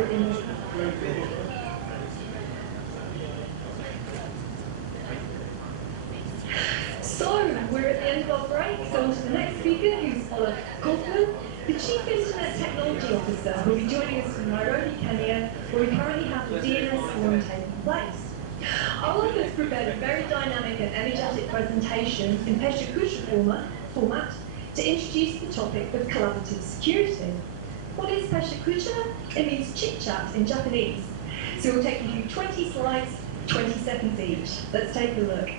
digital industry. So, we're at the end of our break, so on to the next speaker, who's Oliver Kaufman, the Chief Internet Technology Officer, who will be joining us from Nairobi, Kenya, where we currently have the DNS forum taking place. Oliver has prepared a very dynamic and energetic presentation in Peshakusha format to introduce the topic of collaborative security. What is Peshakusha? It means chit-chat in Japanese. So we'll take you through 20 slides, 20 seconds each. Let's take a look.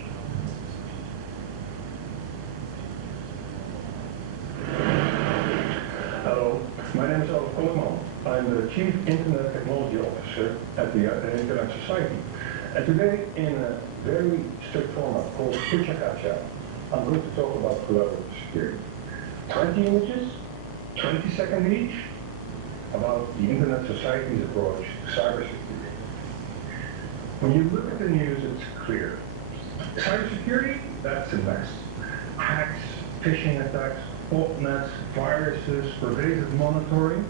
Hello, my name is Oliver Kaufman. I'm the Chief Internet Technology Officer at the Internet Society. And today, in a very strict format called Kucha, I'm going to talk about collaborative security. 20 images, 20 seconds each, about the Internet Society's approach to cybersecurity. When you look at the news, it's clear. Cybersecurity, that's a mess. Hacks, phishing attacks, botnets, viruses, pervasive monitoring.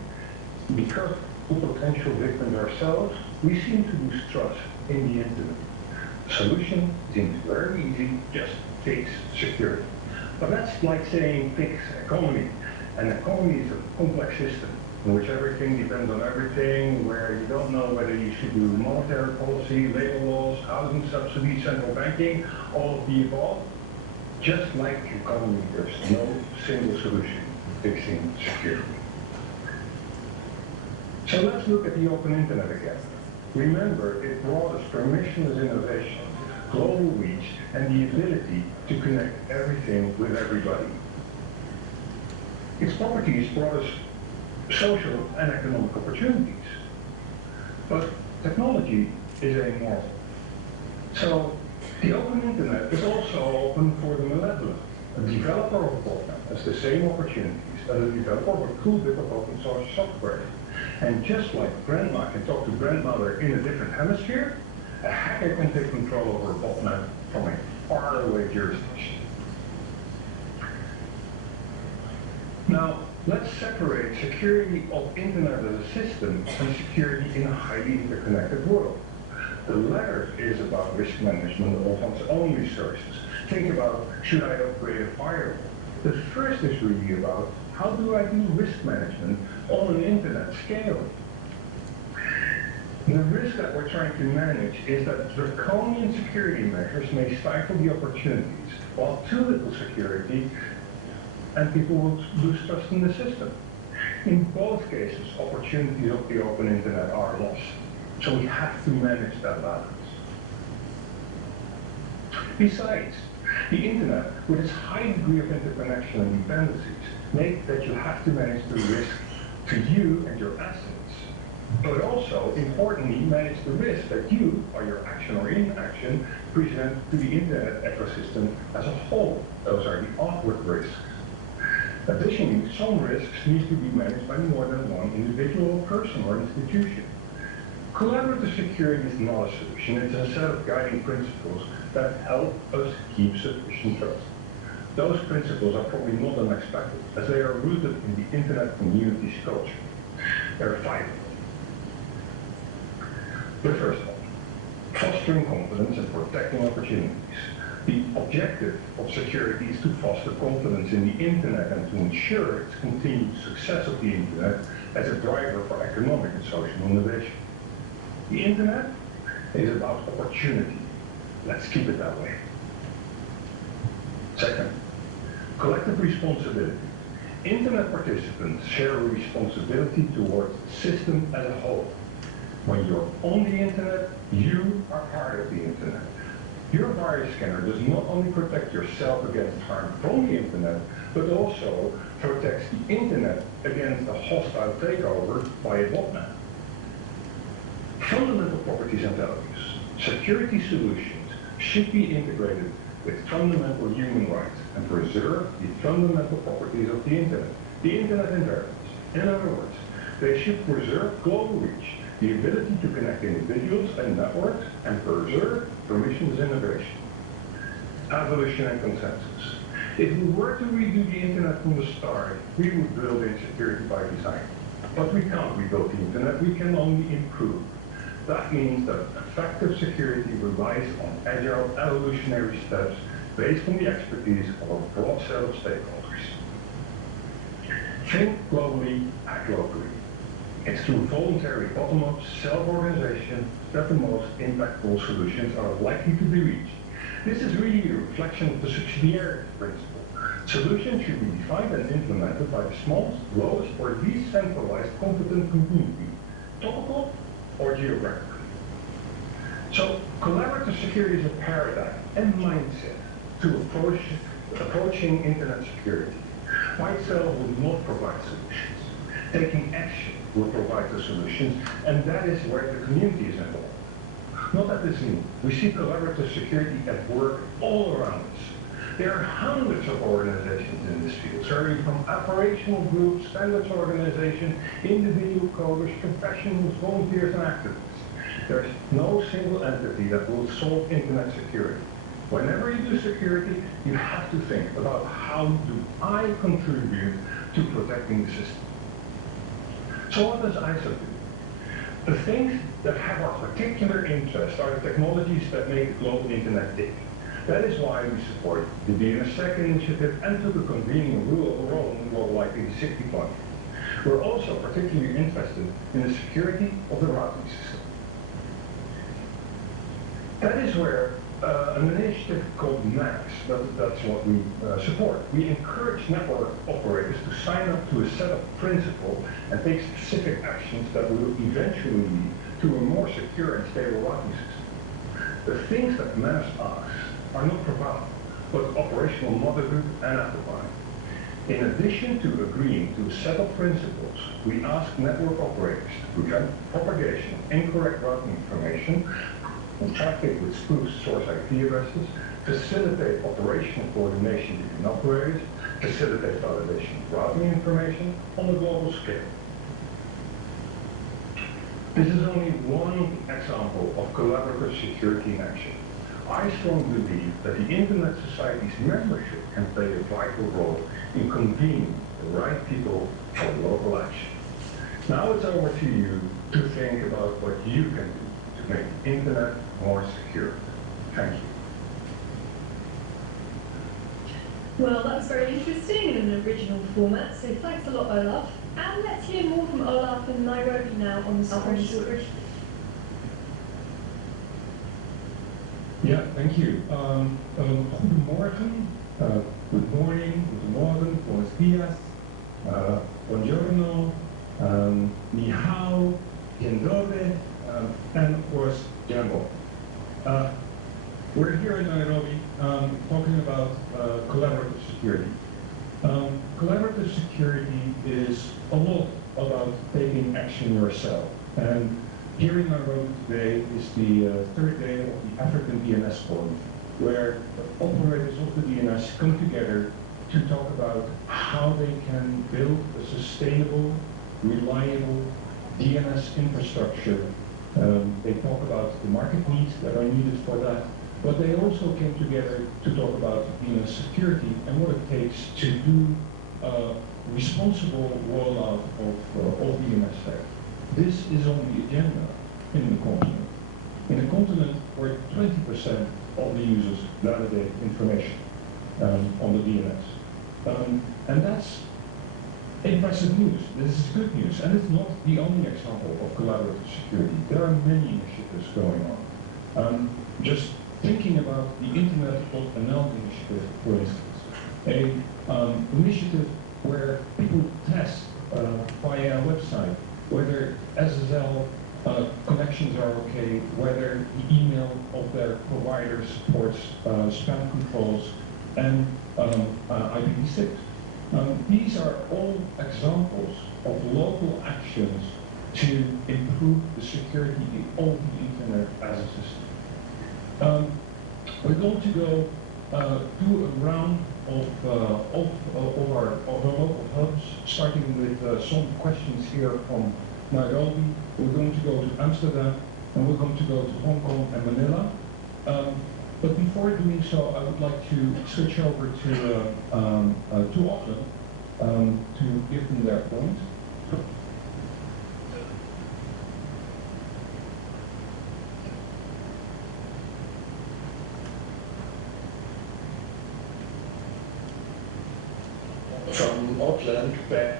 Because of potential victims ourselves, we seem to lose trust in the Internet. The solution seems very easy, just fix security. But that's like saying fix economy. An economy is a complex system in which everything depends on everything, where you don't know whether you should do monetary policy, labor laws, housing subsidies, central banking, all of the above. Just like economy, there's no single solution to fixing security. So let's look at the open Internet again. Remember, it brought us permissionless innovation, global reach, and the ability to connect everything with everybody. Its properties brought us social and economic opportunities. But technology is amoral. So the open Internet is also open for the malevolent. A developer of a botnet has the same opportunities as a developer of a cool bit of open source software. And just like grandma can talk to grandmother in a different hemisphere, a hacker can take control over a botnet from a faraway jurisdiction. Now, let's separate security of Internet as a system and security in a highly interconnected world. The latter is about risk management of one's own resources. Think about, should I upgrade a firewall? The first is really about, how do I do risk management on an Internet scale? The risk that we're trying to manage is that draconian security measures may stifle the opportunities, while too little security and people will lose trust in the system. In both cases, opportunities of the open Internet are lost. So we have to manage that balance. Besides, the Internet, with its high degree of interconnection and dependencies, make that you have to manage the risk to you and your assets. But also, importantly, manage the risk that you, by your action or inaction, present to the Internet ecosystem as a whole. Those are the outward risks. Additionally, some risks need to be managed by more than one individual, person, or institution. Collaborative security is not a solution. It's a set of guiding principles that help us keep sufficient trust. Those principles are probably not unexpected, as they are rooted in the Internet community's culture. There are 5 of them. The first one, fostering confidence and protecting opportunities. The objective of security is to foster confidence in the Internet and to ensure its continued success of the Internet as a driver for economic and social innovation. The Internet is about opportunity. Let's keep it that way. Second, collective responsibility. Internet participants share a responsibility towards the system as a whole. When you're on the Internet, you are part of the Internet. Your virus scanner does not only protect yourself against harm from the Internet, but also protects the Internet against a hostile takeover by a botnet. Fundamental properties and values. Security solutions should be integrated with fundamental human rights and preserve the fundamental properties of the Internet. The Internet inheritance. In other words, they should preserve global reach, the ability to connect individuals and networks, and preserve permissionless innovation. Evolution and consensus. If we were to redo the Internet from the start, we would build in security by design. But we can't rebuild the internet, we can only improve. That means that effective security relies on agile evolutionary steps based on the expertise of a broad set of stakeholders. Think globally, act locally. It's through voluntary bottom-up self-organization that the most impactful solutions are likely to be reached. This is really a reflection of the subsidiarity principle. Solutions should be defined and implemented by the smallest, lowest, or decentralized competent community, topical or geographical. So collaborative security is a paradigm and mindset to approaching internet security. By itself will not provide solutions. Taking action will provide the solutions, and that is where the community is involved. Not at this level. We see collaborative security at work all around us. There are hundreds of organizations in this field, starting from operational groups, standards organizations, individual coders, professionals, volunteers, and activists. There's no single entity that will solve internet security. Whenever you do security, you have to think about how do I contribute to protecting the system. So what does ISO do? The things that have our particular interest are the technologies that make the global internet tick. That is why we support the DNSSEC initiative and took a convening role in Global IP60 project. We're also particularly interested in the security of the routing system. That is where an initiative called MAX, that's what we support. We encourage network operators to sign up to a set of principles and take specific actions that will eventually lead to a more secure and stable routing system. The things that MAX asks are not profound, but operational motherhood and amplifying. In addition to agreeing to a set of principles, we ask network operators to prevent propagation of incorrect routing information, traffic with spoof source IP addresses, facilitate operational coordination between operators, facilitate validation of routing information on a global scale. This is only one example of collaborative security in action. I strongly believe that the Internet Society's membership can play a vital role in convening the right people for local action. Now it's over to you to think about what you can do to make the Internet more secure. Thank you. Well, that was very interesting in an original format, so thanks a lot, Olaf. And let's hear more from Olaf in Nairobi now on the security. Ja, thank you. Goedemorgen, good morning, guten Morgen, buenos dias, buongiorno, ni hao, quién dove, and of course, jambo. We're here in Nairobi talking about collaborative security. Collaborative security is a lot about taking action yourself. And here in Nairobi today is the third day of the African DNS Forum, where the operators of the DNS come together to talk about how they can build a sustainable, reliable DNS infrastructure. They talk about the market needs that are needed for that, but they also came together to talk about DNS security and what it takes to do responsible rollout of DNSSEC. This is on the agenda in the continent. In a continent where 20% of the users validate information on the DNS. And that's impressive news. This is good news. And it's not the only example of collaborative security. There are many initiatives going on. Just thinking about the Internet.nl initiative, for instance. An initiative where people test via a website whether SSL connections are okay, whether the email of their provider supports spam controls and IPv6. These are all examples of local actions to improve the security of the Internet as a system. We're going to go do a round of our local hubs, starting with some questions here from Nairobi. We're going to go to Amsterdam, and we're going to go to Hong Kong and Manila. But before doing so, I would like to switch over to Auckland to give them their point. Auckland back.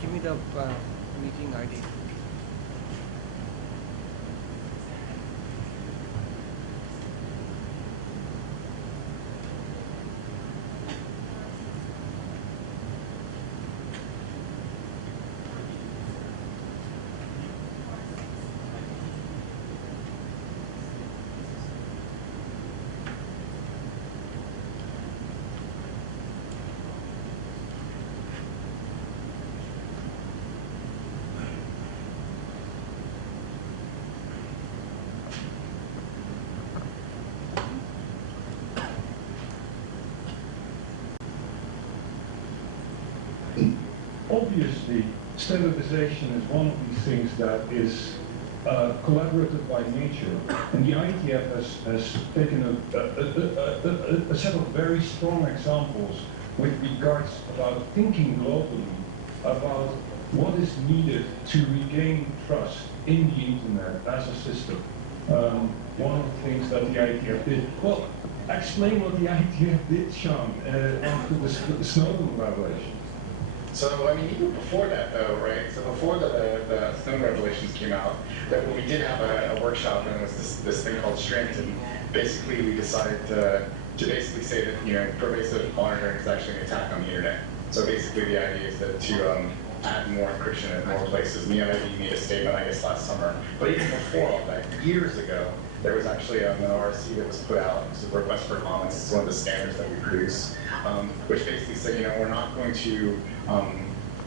Give me the meeting ID. Obviously, standardization is one of these things that is collaborative by nature, and the ITF has taken a set of very strong examples with regards about thinking globally about what is needed to regain trust in the internet as a system. One of the things that the ITF did, well, explain what the ITF did, Sean, after the Snowden revelation. So, I mean, even before that, though, right? So before the Snowden revelations came out, that when we did have a workshop, and it was this thing called Strength, and basically we decided to basically say that, you know, pervasive monitoring is actually an attack on the internet. So basically the idea is that to add more encryption at more places. Me and Eddie made a statement, I guess, last summer. But even before all that, years ago, there was actually an RFC that was put out, it's a request for comments, it's one of the standards that we produce, which basically said, you know, we're not going to,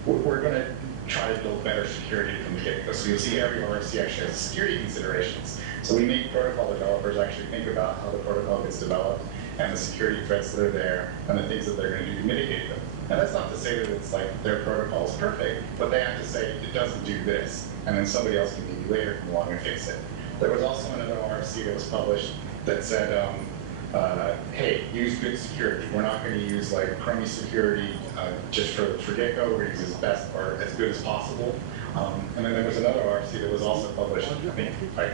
we're going to try to build better security from the get-go. So you'll see every RFC actually has security considerations. So we make protocol developers actually think about how the protocol gets developed and the security threats that are there and the things that they're going to do to mitigate them. And that's not to say that it's like their protocol is perfect, but they have to say it doesn't do this, and then somebody else can maybe later come along and fix it. There was also another RFC that was published that said, hey, use good security. We're not going to use like crummy security just for get-go. We're going to use as best or as good as possible. And then there was another RFC that was also published, I think, like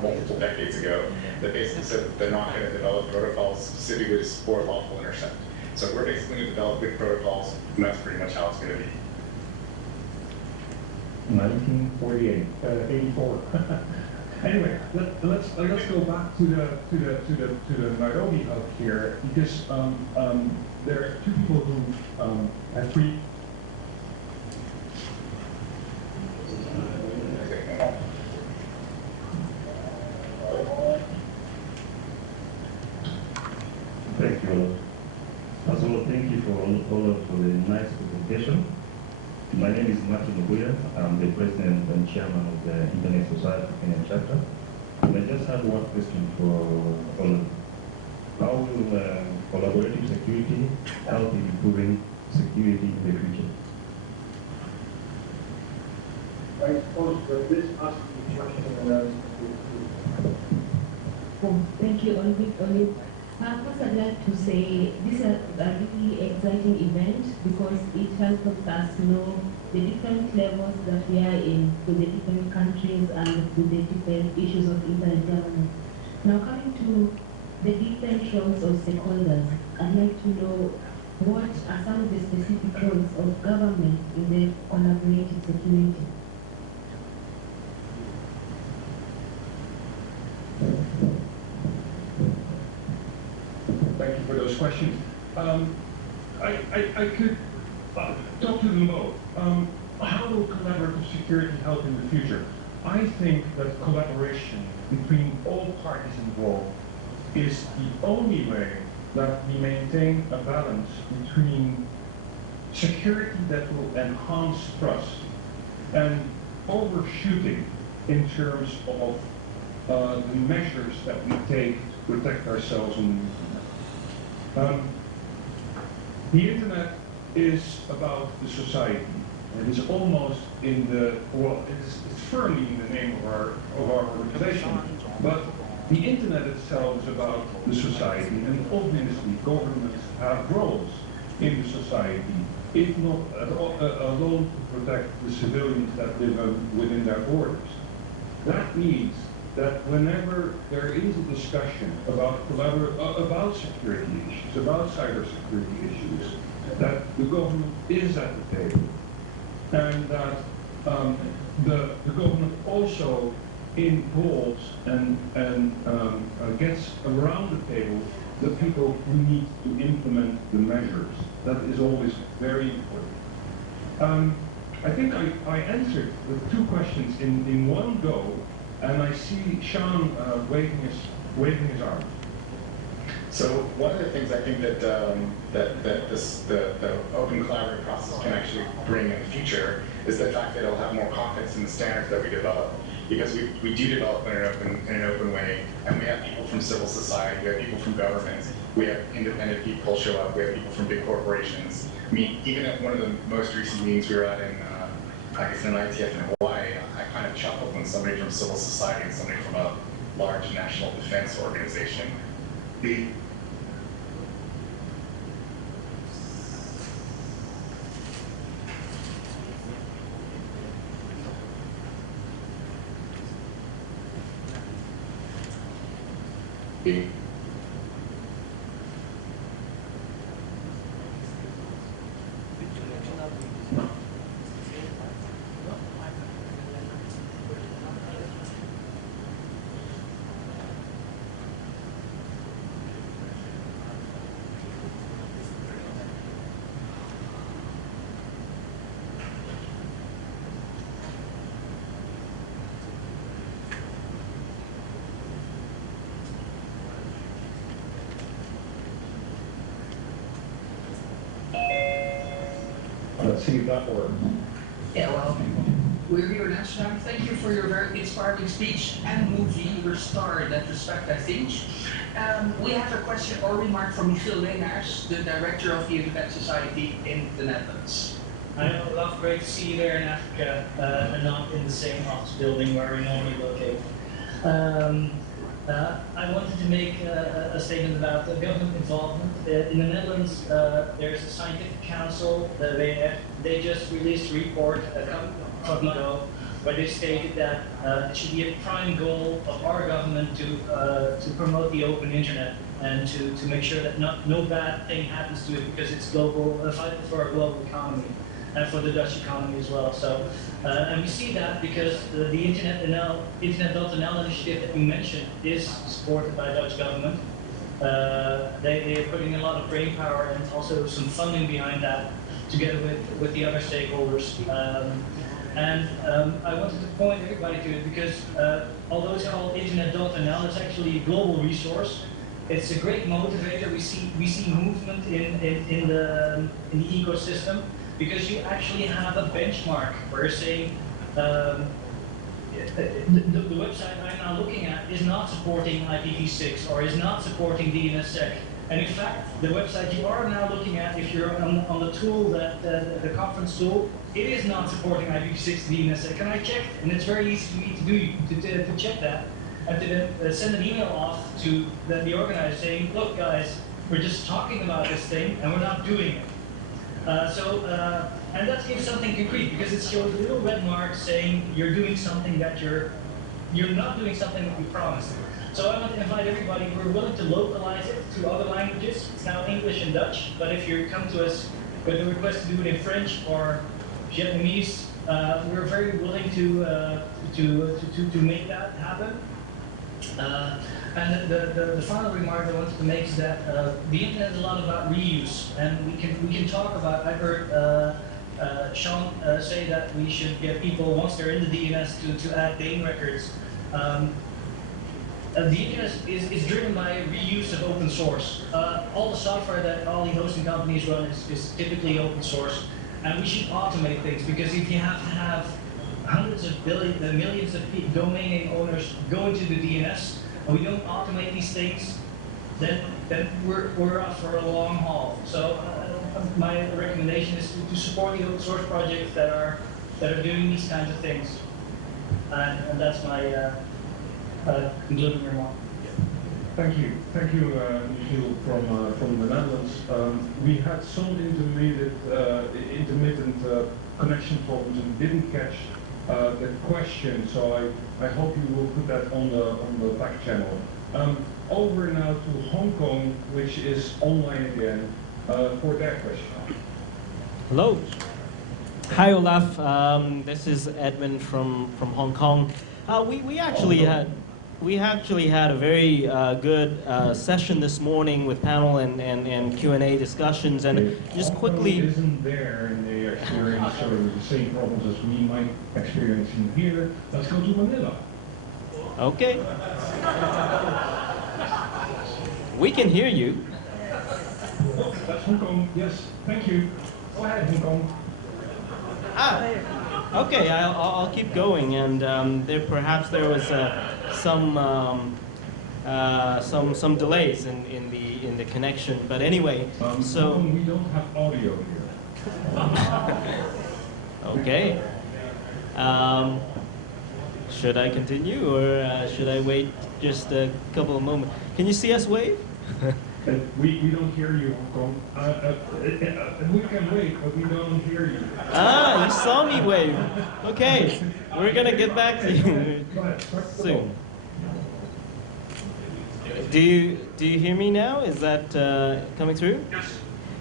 multiple decades ago, that basically said that they're not going to develop protocols specifically to support lawful intercept. So we're basically going to develop good protocols, and that's pretty much how it's going to be. 1948, 84. Anyway, let's go back to the Nairobi hub here, because there are two people who have three. Thank you. As well, thank you for the nice presentation. My name is Martin Obuya. I'm the president and chairman of the Internet Society Kenya chapter. And I just have one question for all of you. How will collaborative security help in improving security in the future? I suppose this asks the question Thank you, Olive. First, I'd like to say this is a really exciting event because it helps us know the different levels that we are in with the different countries and with the different issues of internet governance. Now, coming to the different roles of stakeholders, I'd like to know what are some of the specific roles of government in the collaborative security. Thank you for those questions. I could talk to them both. How will collaborative security help in the future? I think that collaboration between all parties involved is the only way that we maintain a balance between security that will enhance trust and overshooting in terms of the measures that we take to protect ourselves on the internet. The internet is about the society. It is almost in the, well, it's firmly in the name of our organization, but the internet itself is about the society, and obviously governments have roles in the society, if not alone to protect the civilians that live within their borders. That means that whenever there is a discussion about security issues, about cybersecurity issues, that the government is at the table, and that the government also involves and gets around the table the people who need to implement the measures. That is always very important. I think I answered the two questions in one go, and I see Sean waving his arm. So one of the things I think that the open collaborative process can actually bring in the future is the fact that it'll have more confidence in the standards that we develop. Because we do develop in an open way, and we have people from civil society, we have people from governments, we have independent people show up, we have people from big corporations. I mean, even at one of the most recent meetings we were at in, I guess in ITF in Hawaii, I kind of chuckled when somebody from civil society and somebody from a large national defense organization. Let's see if that works. Yeah, well, we're here in Amsterdam. Thank you for your very inspiring speech and movie. Your star in that respect, I think. We have a question or remark from Michiel Leenaars, the director of the Internet Society in the Netherlands. Hi, Olaf. Great to see you there in Africa, and not in the same office building where we normally locate. I wanted to make a statement about the government involvement. In the Netherlands, there's a scientific council, the WNF. They just released a report a couple of ago where they stated that it should be a prime goal of our government to promote the open internet and to make sure that no bad thing happens to it, because it's global, vital for our global economy and for the Dutch economy as well. So, and we see that because the Internet.nl initiative that you mentioned is supported by the Dutch government. They are putting a lot of brain power and also some funding behind that, together with the other stakeholders. I wanted to point everybody to it because although it's called Internet.nl, it's actually a global resource. It's a great motivator. We see movement in the ecosystem, because you actually have a benchmark where you're saying the website I'm now looking at is not supporting IPv6 or is not supporting DNSSEC. And in fact, the website you are now looking at, if you're on the tool, the conference tool, it is not supporting IPv6 DNSSEC. And I checked, and it's very easy for me to check that, and to then send an email off to the organizer saying, look guys, we're just talking about this thing and we're not doing it. And that gives something concrete, because it shows a little red mark saying you're doing something that you're not doing something that you promised. So I want to invite everybody, we're willing to localize it to other languages. It's now English and Dutch, but if you come to us with a request to do it in French or Vietnamese, we're very willing to make that happen. And the final remark I wanted to make is that the internet is a lot about reuse, and we can talk about. I heard Sean say that we should get people, once they're in the DNS, to add name records. The internet is driven by reuse of open source. All the software that all the hosting companies run is typically open source, and we should automate things, because if you have to have hundreds of millions of domain name owners go into the DNS, and we don't automate these things, then we're off for a long haul. So my recommendation is to support the open source projects that are doing these kinds of things, and that's my concluding remark. Thank you, Michiel from the Netherlands. We had some intermittent connection problems and didn't catch the question, so I hope you will put that on the back channel. Over now to Hong Kong, which is online again, for their question. Hello. Hi, Olaf. This is Edwin from Hong Kong. We actually had a very good session this morning with panel and Q&A discussions, and just quickly. Isn't there, and they experience sort of the same problems as we might experience in here. Let's go to Manila. Okay. We can hear you. Oh, that's Hong Kong. Yes, thank you. Go ahead, Hong Kong. Okay, I'll keep going, and perhaps there was some delays in the connection, but anyway, so we don't have audio here. Okay. Should I continue, or should I wait just a couple of moments? Can you see us wave? We don't hear you, Hong Kong. We can wait, but we don't hear you. Ah, you saw me wave. Okay, we're gonna get back to you soon. Do you hear me now? Is that coming through? Yes.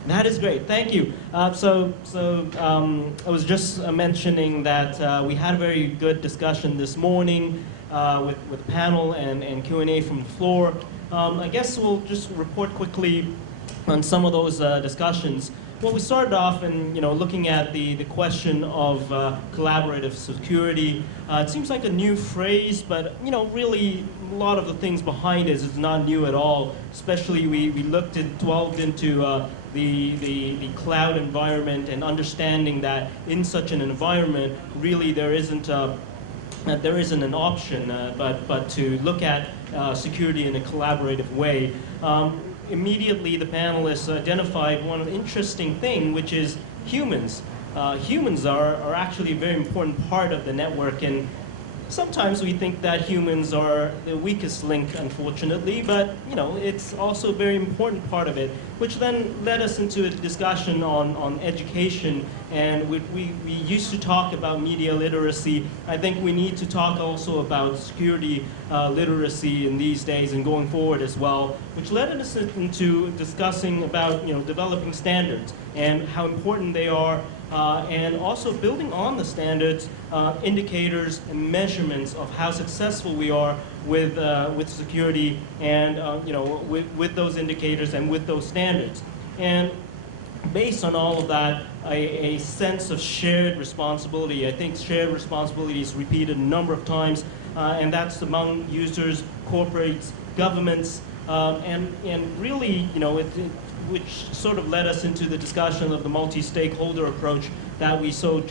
That is great. Thank you. I was just mentioning that we had a very good discussion this morning with panel and Q&A from the floor. I guess we'll just report quickly on some of those discussions. Well, we started off in looking at the question of collaborative security. It seems like a new phrase, but really a lot of the things behind it is not new at all. Especially we delved into the cloud environment and understanding that in such an environment, really there isn't an option but to look at security in a collaborative way. Immediately, the panelists identified one interesting thing, which is humans. Humans are actually a very important part of the network, and sometimes we think that humans are the weakest link, unfortunately, but it's also a very important part of it, which then led us into a discussion on education. And we used to talk about media literacy. I think we need to talk also about security literacy in these days and going forward as well, which led us into discussing about developing standards and how important they are. And also building on the standards, indicators and measurements of how successful we are with security and with those indicators and with those standards. And based on all of that, a sense of shared responsibility. I think shared responsibility is repeated a number of times, and that's among users, corporates, governments, and really, which sort of led us into the discussion of the multi-stakeholder approach that we so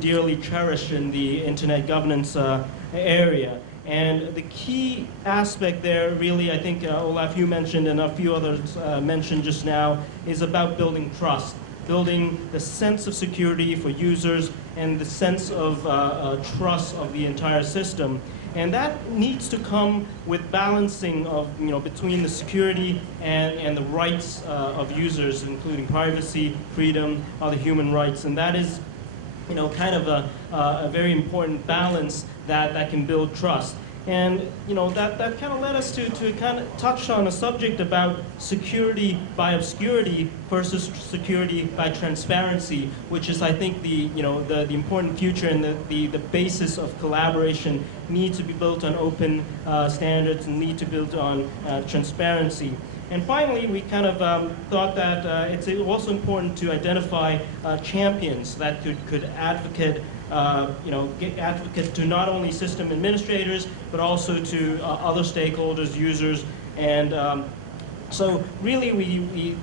dearly cherish in the internet governance area. And the key aspect there, really, I think Olaf, you mentioned, and a few others mentioned just now, is about building trust, building the sense of security for users and the sense of trust of the entire system. And that needs to come with balancing of, between the security and the rights of users, including privacy, freedom, other human rights. And that is, kind of a very important balance that can build trust. And that kind of led us to kind of touch on a subject about security by obscurity versus security by transparency, which is, I think, the important future, and the basis of collaboration needs to be built on open standards and need to build on transparency. And finally, we kind of thought that it's also important to identify champions that could advocate, advocate to not only system administrators, but also to other stakeholders, users, and so really,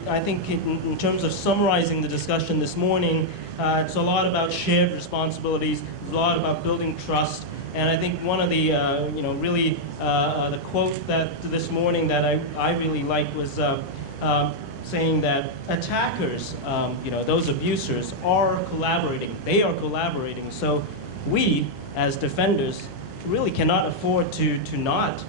I think in terms of summarizing the discussion this morning, it's a lot about shared responsibilities, it's a lot about building trust. And I think one of the, really, the quote that this morning that I really liked was saying that attackers, those abusers, are collaborating. They are collaborating. So we, as defenders, really cannot afford to not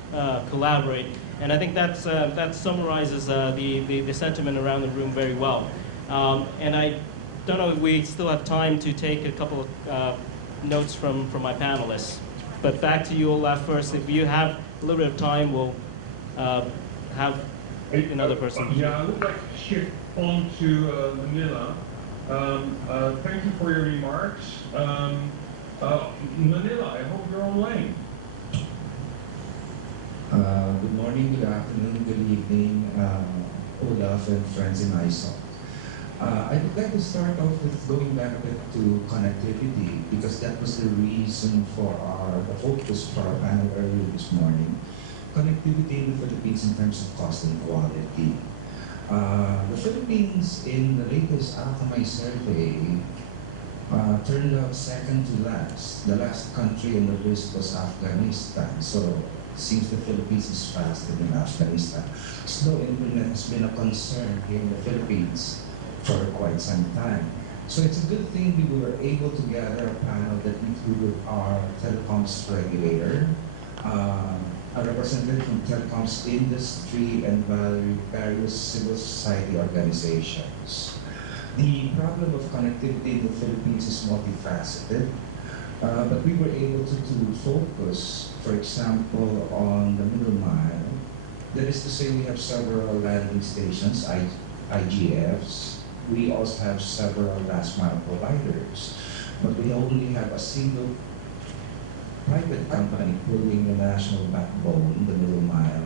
collaborate. And I think that summarizes the sentiment around the room very well. And I don't know if we still have time to take a couple of notes from my panelists. But back to you, Olaf, first. If you have a little bit of time, we'll have another person. Yeah, I would like to shift on to Manila. Thank you for your remarks. Manila, I hope you're online. Good morning, good afternoon, good evening, Olaf and friends in ISOC. I would like to start off with going back a bit to connectivity, because that was the reason for the focus for our panel earlier this morning. Connectivity in the Philippines in terms of cost and quality. The Philippines, in the latest Akamai survey, turned out second to last. The last country on the list was Afghanistan. So it seems the Philippines is faster than Afghanistan. Slow internet has been a concern here in the Philippines for quite some time. So it's a good thing we were able to gather a panel that included our telecoms regulator, a representative from telecoms industry, and various civil society organizations. The problem of connectivity in the Philippines is multifaceted, but we were able to focus, for example, on the middle mile. That is to say, we have several landing stations, IGFs. We also have several last mile providers, but we only have a single private company pulling the national backbone, the middle mile,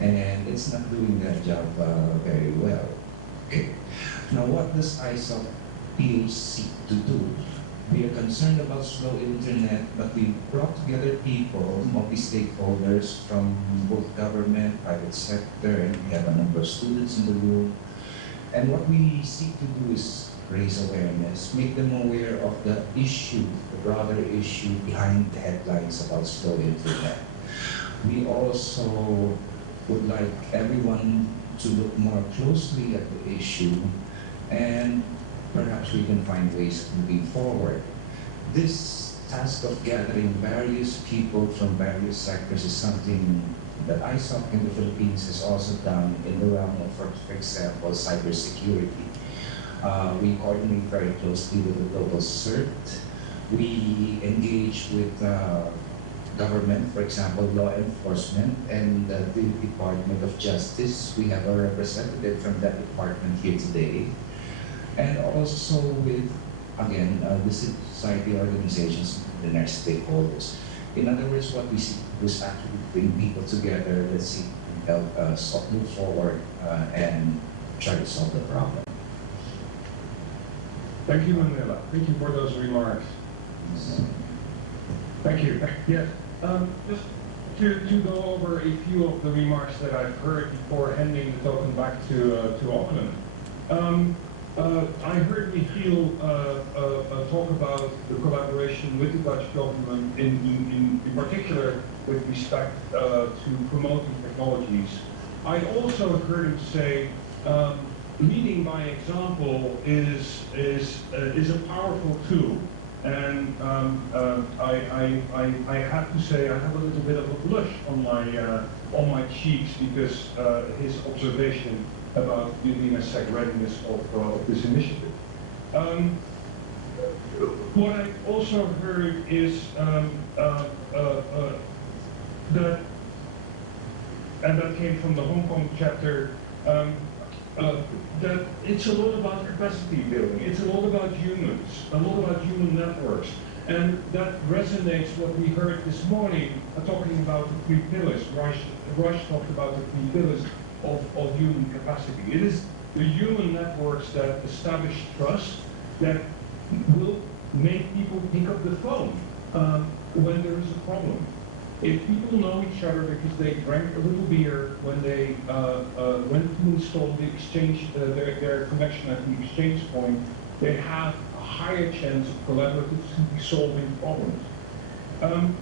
and it's not doing that job very well. Okay. Now, what does ISOC PH seek to do? We are concerned about slow internet, but we brought together people, multi-stakeholders from both government, private sector, and we have a number of students in the room. And what we seek to do is raise awareness, make them aware of the issue, the broader issue behind the headlines about slow internet. We also would like everyone to look more closely at the issue, and perhaps we can find ways moving forward. This task of gathering various people from various sectors is something that ISOC in the Philippines has also done in the realm of, for example, cybersecurity. We coordinate very closely with the global CERT. We engage with government, for example, law enforcement, and the Department of Justice. We have a representative from that department here today. And also with, again, the civil society organizations, the next stakeholders. In other words, what we seek to do is actually bring people together that seek to help us move forward and try to solve the problem. Thank you, Manila. Thank you for those remarks. Thank you. Yes. Just to go over a few of the remarks that I've heard before handing the token back to Auckland. I heard Michiel talk about the collaboration with the Dutch government in particular with respect to promoting technologies. I also heard him say leading by example is a powerful tool. And I have to say I have a little bit of a blush on my cheeks because his observation about the NSEC readiness of this initiative. What I also heard is that, and that came from the Hong Kong chapter, that it's a lot about capacity building, it's a lot about humans, a lot about human networks. And that resonates what we heard this morning, talking about the three pillars. Rush talked about the three pillars of human capacity. It is the human networks that establish trust, that will make people pick up the phone when there is a problem. If people know each other because they drank a little beer when they went to install the exchange, their connection at the exchange point, they have a higher chance of collaboratively solving problems.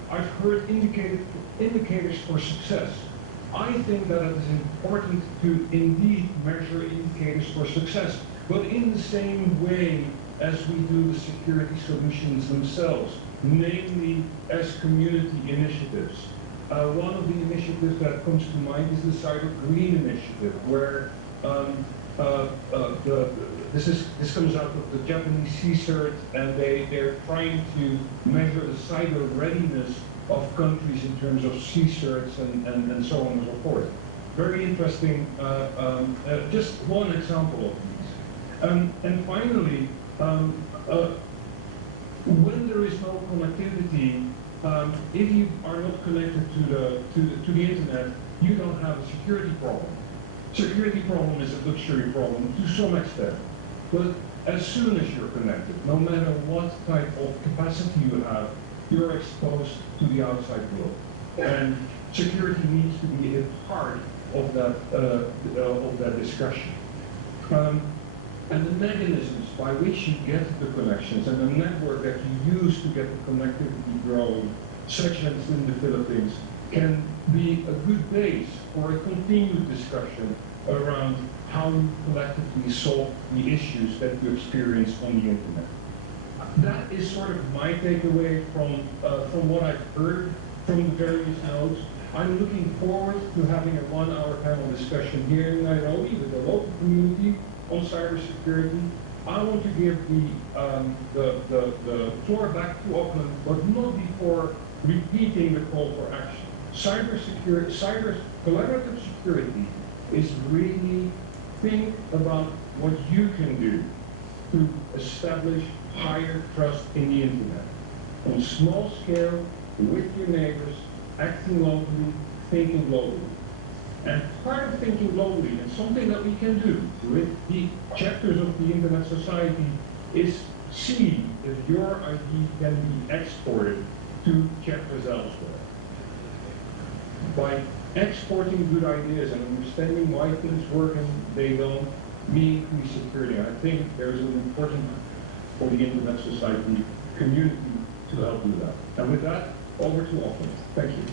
I've heard indicators for success. I think that it is important to indeed measure indicators for success, but in the same way as we do the security solutions themselves, namely as community initiatives. One of the initiatives that comes to mind is the Cyber Green initiative, where this comes out of the Japanese CSIRT, and they're trying to measure the cyber readiness of countries in terms of CSIRTs and so on and so forth. Very interesting, just one example of these. And finally, when there is no connectivity, if you are not connected to the internet, you don't have a security problem. Security problem is a luxury problem to some extent. But as soon as you're connected, no matter what type of capacity you have, you're exposed to the outside world. And security needs to be a part of that discussion. And the mechanisms by which you get the connections and the network that you use to get the connectivity growing, such as in the Philippines, can be a good base for a continued discussion around how you collectively solve the issues that you experience on the internet. That is sort of my takeaway from what I've heard from the various notes. I'm looking forward to having a 1-hour panel discussion here in Nairobi with the local community on cybersecurity. I want to give the floor back to Auckland, but not before repeating the call for action. Collaborative security is really think about what you can do to establish higher trust in the internet. On small scale, with your neighbors, acting locally, thinking globally. And part of thinking globally, and something that we can do with the chapters of the Internet Society, is see if your ID can be exported to chapters elsewhere. By exporting good ideas and understanding why things work and they don't, we increase security. And I think there is an important for the Internet Society community to help do that. And with that, over to Auckland. Thank you.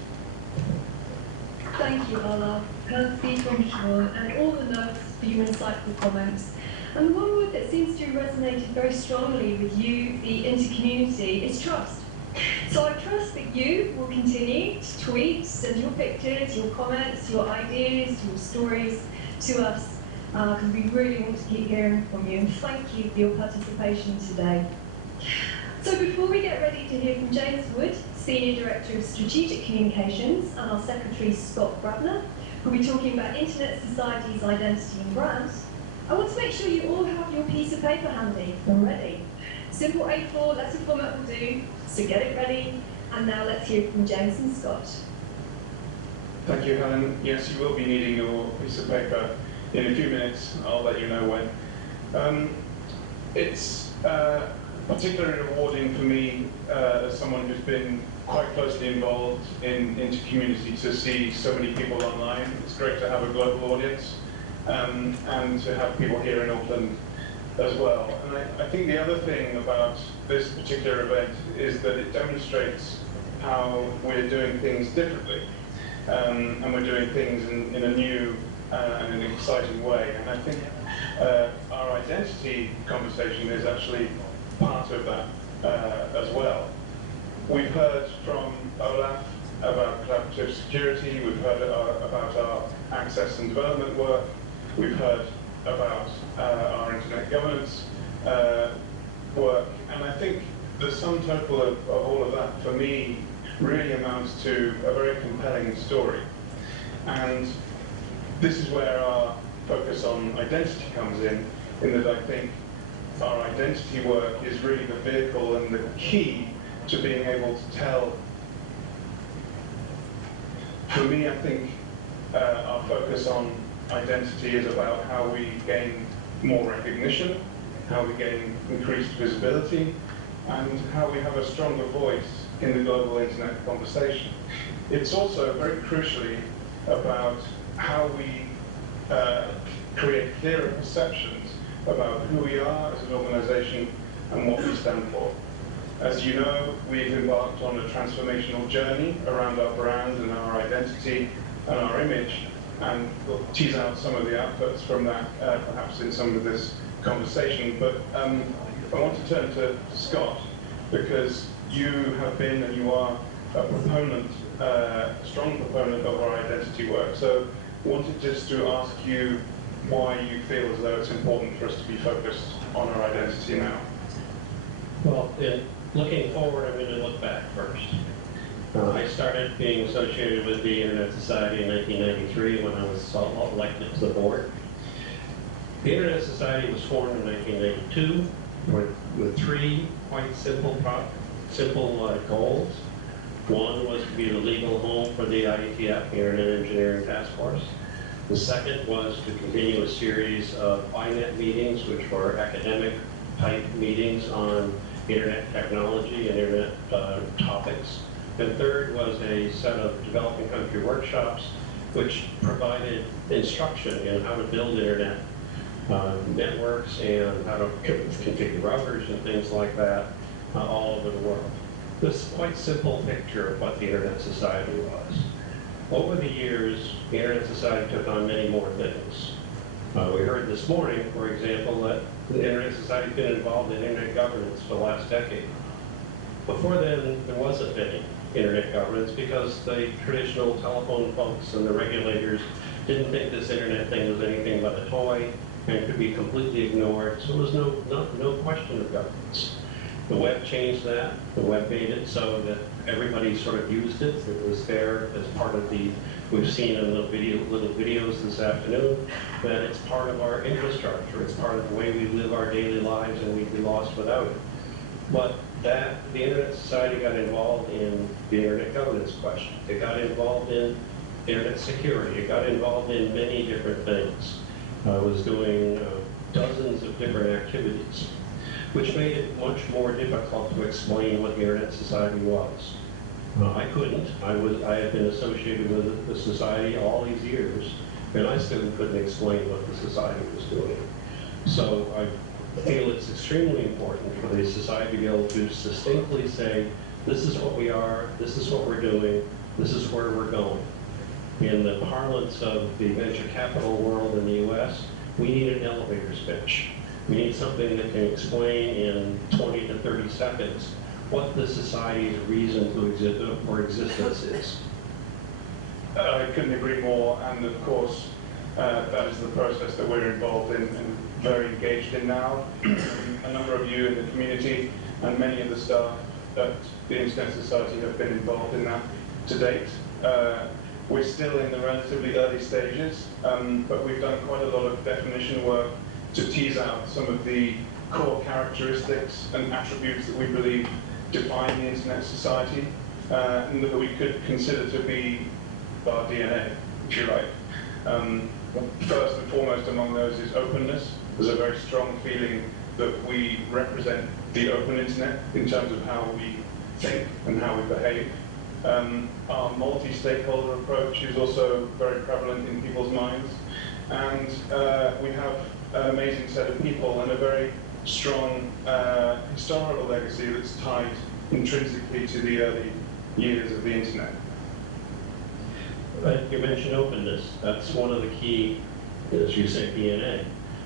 Thank you, Ola, Kirsty from Siobhan, and all the notes for your insightful comments. And the one word that seems to have resonated very strongly with you, the InterCommunity, is trust. So I trust that you will continue to tweet, send your pictures, your comments, your ideas, your stories to us, because we really want to keep hearing from you. And thank you for your participation today. So before we get ready to hear from James Wood, Senior Director of Strategic Communications, and our Secretary, Scott Grabner, who'll be talking about Internet Society's identity and brand, I want to make sure you all have your piece of paper handy already. Simple A4 letter format will do, so get it ready. And now let's hear from James and Scott. Thank you, Helen. Yes, you will be needing your piece of paper in a few minutes. I'll let you know when. It's particularly rewarding for me as someone who's been quite closely involved in InterCommunity to see so many people online. It's great to have a global audience and to have people here in Auckland as well. And I think the other thing about this particular event is that it demonstrates how we're doing things differently. And we're doing things in a new and an exciting way. And I think our identity conversation is actually part of that as well. We've heard from Olaf about collaborative security. We've heard about our access and development work. We've heard about our internet governance work. And I think the sum total of all of that, for me, really amounts to a very compelling story. And this is where our focus on identity comes in that I think our identity work is really the vehicle and the key to being able to tell. For me, I think our focus on identity is about how we gain more recognition, how we gain increased visibility, and how we have a stronger voice in the global internet conversation. It's also very crucially about how we create clearer perceptions about who we are as an organization and what we stand for. As you know, we've embarked on a transformational journey around our brand and our identity and our image, and we'll tease out some of the outputs from that perhaps in some of this conversation. But I want to turn to Scott, because you have been and you are a proponent, a strong proponent of our identity work. So I wanted just to ask you why you feel as though it's important for us to be focused on our identity now. Well, looking forward, I'm going to look back first. I started being associated with the Internet Society in 1993 when I was elected to the board. The Internet Society was formed in 1992 with three quite simple goals. One was to be the legal home for the IETF, the Internet Engineering Task Force. The second was to continue a series of INET meetings, which were academic-type meetings on Internet technology and Internet topics. And third was a set of developing country workshops, which provided instruction in how to build Internet networks and how to configure routers and things like that all over the world. This quite simple picture of what the Internet Society was. Over the years, the Internet Society took on many more things. We heard this morning, for example, that the Internet Society has been involved in Internet governance for the last decade. Before then, there wasn't any Internet governance because the traditional telephone folks and the regulators didn't think this Internet thing was anything but a toy and could be completely ignored, so there was no question of governance. The web changed that. The web made it so that everybody sort of used it. It was there as part of the, we've seen in the little videos this afternoon, that it's part of our infrastructure. It's part of the way we live our daily lives, and we'd be lost without it. But the Internet Society got involved in the Internet governance question. It got involved in Internet security. It got involved in many different things. It was doing dozens of different activities, which made it much more difficult to explain what the Internet Society was. I couldn't. I had been associated with the society all these years, and I still couldn't explain what the society was doing. So I feel it's extremely important for the society to be able to succinctly say, this is what we are, this is what we're doing, this is where we're going. In the parlance of the venture capital world in the US, we need an elevator pitch. We need something that can explain in 20 to 30 seconds what the society's reason to exist or existence is. I couldn't agree more, and of course, that is the process that we're involved in and very engaged in now. A number of you in the community and many of the staff at the Internet Society have been involved in that to date. We're still in the relatively early stages, but we've done quite a lot of definition work to tease out some of the core characteristics and attributes that we believe define the Internet Society, and that we could consider to be our DNA, if you like. First and foremost among those is openness. There's a very strong feeling that we represent the open Internet in terms of how we think and how we behave. Our multi-stakeholder approach is also very prevalent in people's minds. And we have an amazing set of people and a very strong historical legacy that's tied intrinsically to the early years of the Internet. You mentioned openness. That's one of the key, as you say, DNA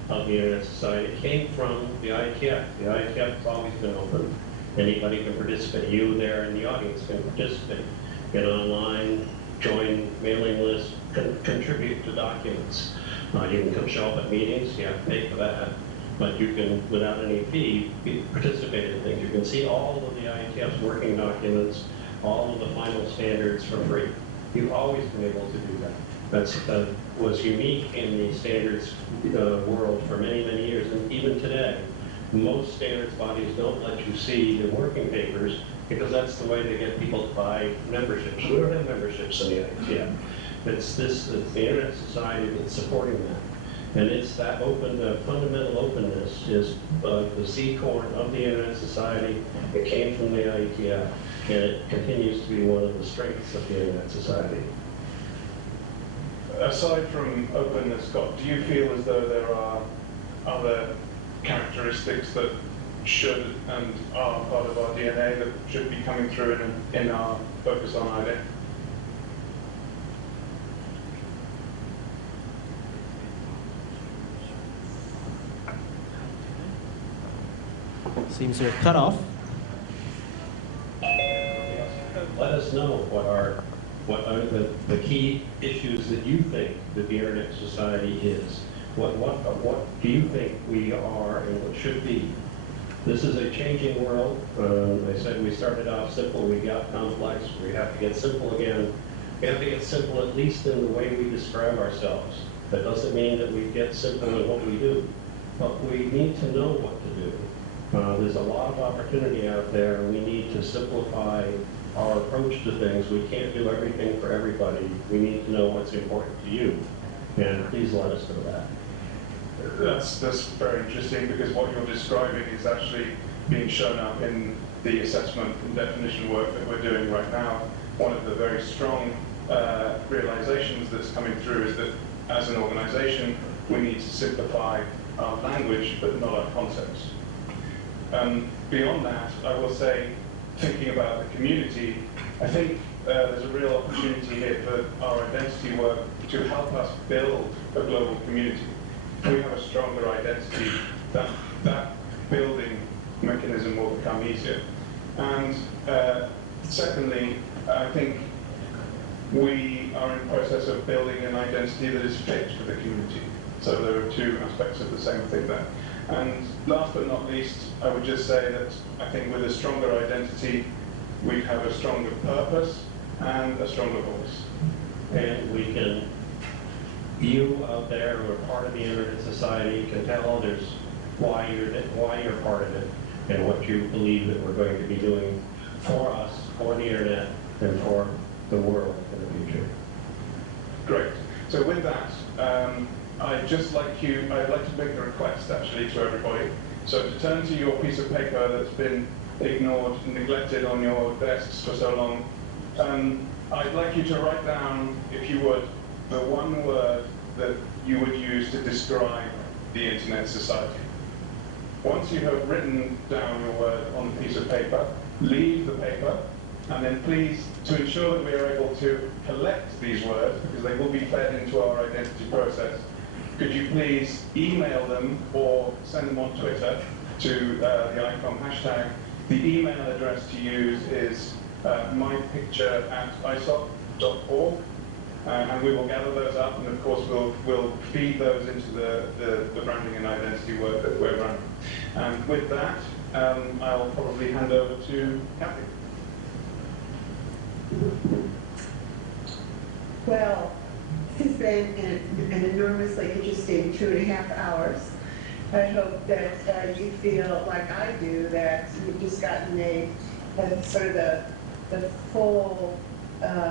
of the Internet Society. It came from the IETF. The IETF has always been open. Anybody can participate. You there in the audience can participate. Get online, join mailing lists, contribute to documents. You can come show up at meetings. You have to pay for that. But you can, without any fee, participate in things. You can see all of the IETF's working documents, all of the final standards for free. You've always been able to do that. That's was unique in the standards world for many, many years, and even today. Most standards bodies don't let you see the working papers because that's the way they get people to buy memberships. We don't have memberships in the IETF. It's the Internet Society that's supporting that. And it's that fundamental openness is the seed corn of the Internet Society. It came from the IETF, and it continues to be one of the strengths of the Internet Society. Aside from openness, Scott, do you feel as though there are other characteristics that should and are part of our DNA that should be coming through in our focus on identity? Seems you're cut off. Let us know what are the key issues that you think that the Internet Society is. What do you think we are and what should be? This is a changing world. I said we started off simple, we got complex, we have to get simple again. We have to get simple at least in the way we describe ourselves. That doesn't mean that we get simple in what we do, but we need to know what to do. There's a lot of opportunity out there, and we need to simplify our approach to things. We can't do everything for everybody. We need to know what's important to you, and please let us know that. That's very interesting, because what you're describing is actually being shown up in the assessment and definition work that we're doing right now. One of the very strong realizations that's coming through is that as an organization, we need to simplify our language, but not our concepts. Beyond that, I will say, thinking about the community, I think there's a real opportunity here for our identity work to help us build a global community. If we have a stronger identity, that building mechanism will become easier. And secondly, I think we are in the process of building an identity that is fit for the community. So there are two aspects of the same thing there. And last but not least, I would just say that I think with a stronger identity, we have a stronger purpose and a stronger voice. And we can, you out there who are part of the Internet Society can tell others why you're part of it and what you believe that we're going to be doing for us, for the Internet, and for the world in the future. Great. So with that, I'd like to make a request actually to everybody. So to turn to your piece of paper that's been ignored and neglected on your desks for so long, I'd like you to write down, if you would, the one word that you would use to describe the Internet Society. Once you have written down your word on the piece of paper, leave the paper, and then please, to ensure that we are able to collect these words, because they will be fed into our identity process, could you please email them or send them on Twitter to the ICOM hashtag. The email address to use is mypicture@isoc.org, and we will gather those up, and of course we'll feed those into the branding and identity work that we're running. And with that, I'll probably hand over to Kathy. Well, this has been an enormously interesting 2.5 hours. I hope that you feel like I do, that you've just gotten a sort of the full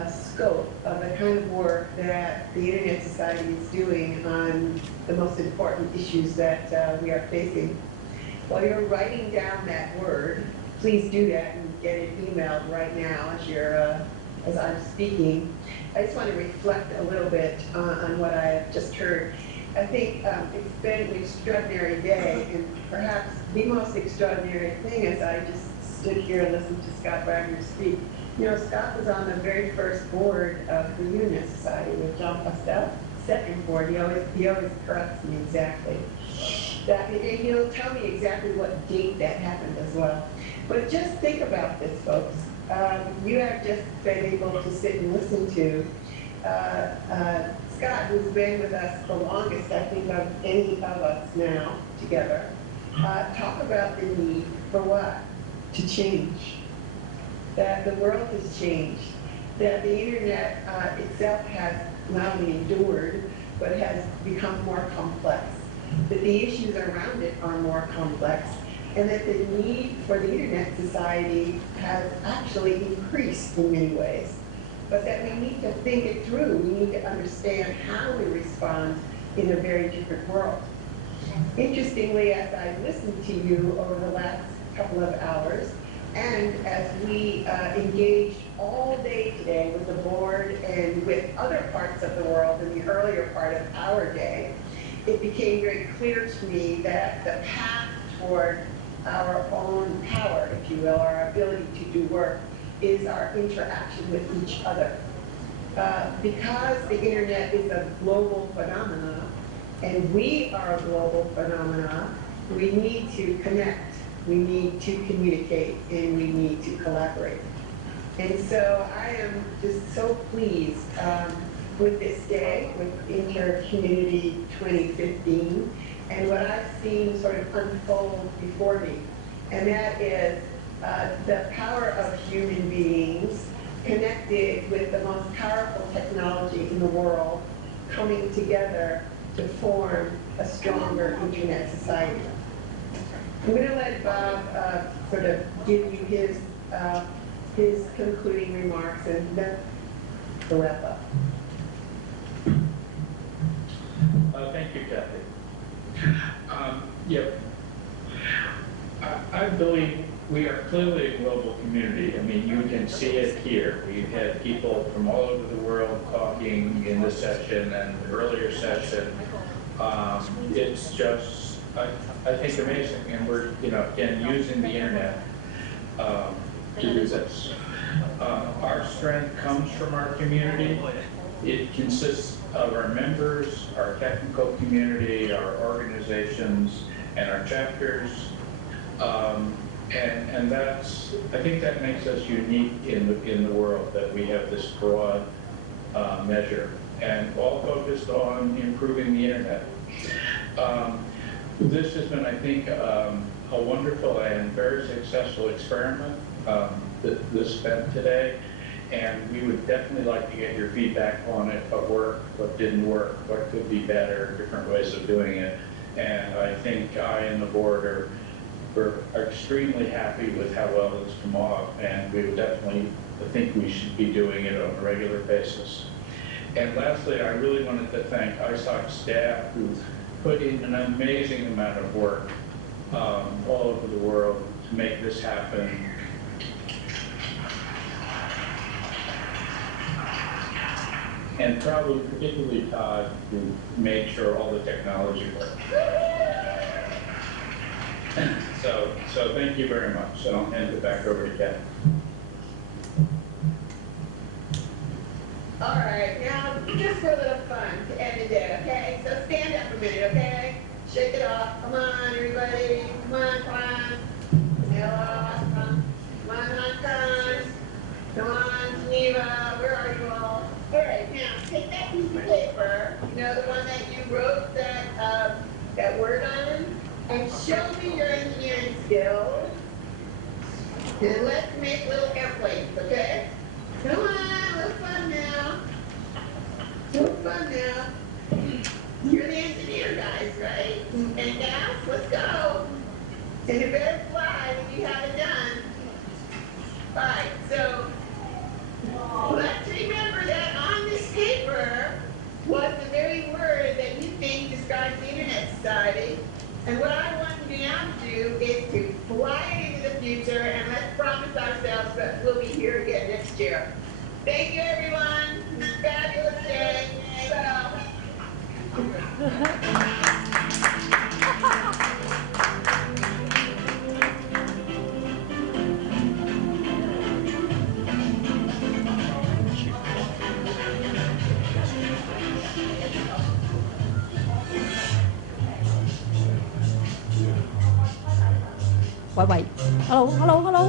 scope of the kind of work that the Internet Society is doing on the most important issues that we are facing. While you're writing down that word, please do that and get it emailed right now as I'm speaking. I just want to reflect a little bit on what I have just heard. I think it's been an extraordinary day, and perhaps the most extraordinary thing as I just stood here and listened to Scott Wagner speak. You know, Scott was on the very first board of the Internet Society with John Postel. Second board, he always corrects me exactly. And he'll tell me exactly what date that happened as well. But just think about this, folks. You have just been able to sit and listen to Scott, who's been with us the longest, I think, of any of us now together, talk about the need for what? To change. that the world has changed, that the internet itself has not only endured, but has become more complex, that the issues around it are more complex, and that the need for the internet society has actually increased in many ways. But that we need to think it through. We need to understand how we respond in a very different world. Interestingly, as I listened to you over the last couple of hours, and as we engaged all day today with the board and with other parts of the world in the earlier part of our day, it became very clear to me that the path toward our own power, if you will, our ability to do work, is our interaction with each other. Because the internet is a global phenomenon, and we are a global phenomenon, we need to connect, we need to communicate, and we need to collaborate. And so I am just so pleased with this day, with InterCommunity 2015, and what I've seen sort of unfold before me. And that is the power of human beings connected with the most powerful technology in the world coming together to form a stronger internet society. I'm going to let Bob sort of give you his concluding remarks and then we'll wrap up. Thank you, Kathy. I believe we are clearly a global community. I mean, you can see it here. We've had people from all over the world talking in this session and the earlier session. It's just, I think, amazing. And we're, again, using the internet to do this. Our strength comes from our community. It consists of our members, our technical community, our organizations, and our chapters. And that's, I think that makes us unique in the world, that we have this broad measure, and all focused on improving the internet. This has been, I think, a wonderful and very successful experiment this event today, and we would definitely like to get your feedback on it, what worked, what didn't work, what could be better, different ways of doing it. And I think I and the board we're extremely happy with how well it's come off, and we would definitely think we should be doing it on a regular basis. And lastly, I really wanted to thank ISOC staff who put in an amazing amount of work all over the world to make this happen. And probably particularly Todd, who made sure all the technology worked. So thank you very much. So I'll hand it back over to Ken. All right, now just for a little fun to end the day, okay? So stand up a minute, okay? Shake it off. Come on, everybody. Come on, come on. Hello, come on, Khan. Come on, Geneva. Where are you all? All right, now take that piece of paper, the one that you wrote that word on, and show me your engineering skills. And let's make little airplanes, okay? Come on, a little fun now. A little fun now. You're the engineer guys, right? And gals, let's go. And you better fly when you have it done. All right, so let's remember that on this paper was the very word that you think describes the internet society. And what I want you now to do is to fly into the future, and let's promise ourselves that we'll be here again next year. Thank you, everyone. Fabulous day. Bye bye. Hello, hello, hello.